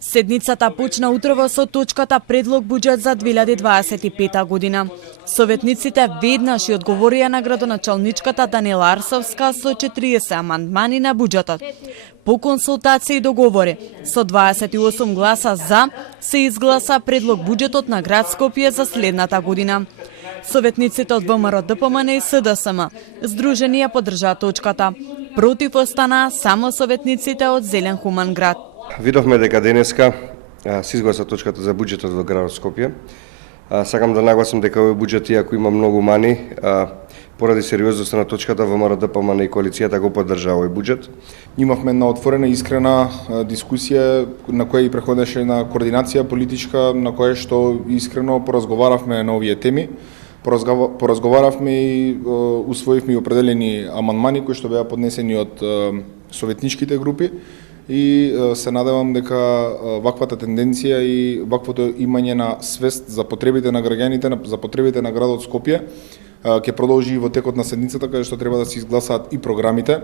Седницата почна утрово со точката Предлог буџет за 2025 година. Советниците веднаш и одговорија на градоначалничката Даниела Арсовска со 40 амандмани на буџетот. По консултации и договори, со 28 гласа за, се изгласа предлог буџетот на град Скопје за следната година. Советниците од ВМРО, ДПМН и СДСМ здружени ја поддржаа точката. Против останаа само советниците од Зелен хуман град. Видовме дека денеска се изгласа точката за буџетот во градот Скопје. Сакам да нагласам дека овој буџет, иако има многу мани, поради сериозноста на точката, ВМРО, ДПМН и коалицијата го поддржаа овој буџет. Имавме една отворена и искрена дискусија на која и преходеше на координација политичка, на која што искрено поразговаравме на овие теми. Поразговаравме и усвоивме и определени амандмани кои што беа поднесени од советничките групи. И се надевам дека ваквата тенденција и ваквото имање на свест за потребите на граѓаните, за потребите на градот Скопје, ќе продолжи и во текот на седницата, каде што треба да се изгласаат и програмите.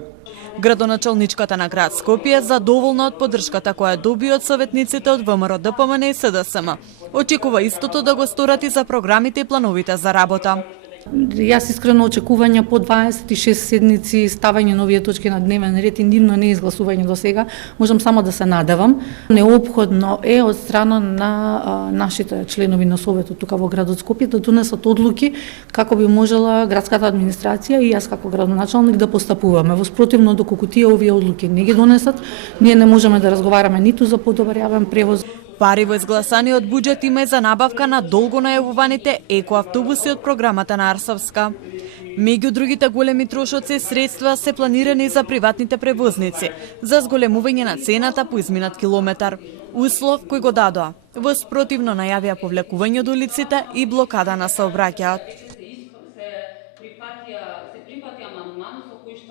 Градоначалничката на град Скопје задоволна од поддршката која доби од советниците од ВМРО, ДПМН и СДСМ. Очекува истото да го сторат и за програмите и плановите за работа. Јас искрено очекување по 26 седници ставање на овие точки на дневен ред и нивно не изгласување до сега, можам само да се надевам. Неопходно е од страна на нашите членови на Советот тука во градот Скопје да донесат одлуки како би можела градската администрација и јас како градоначалник да постапуваме. Во спротивно, доколку тие овие одлуки не ги донесат, ние не можеме да разговараме ниту за подобар јавен превоз. Пари во изгласаниот буџет има и за набавка на долго најавуваните екоавтобуси од програмата на Арсовска. Меѓу другите големи трошоци, средства се планирани за приватните превозници, за зголемување на цената по изминат километар. Услов кој го дадоа. Во спротивно најавија повлекување од улиците и блокада на сообраќајот.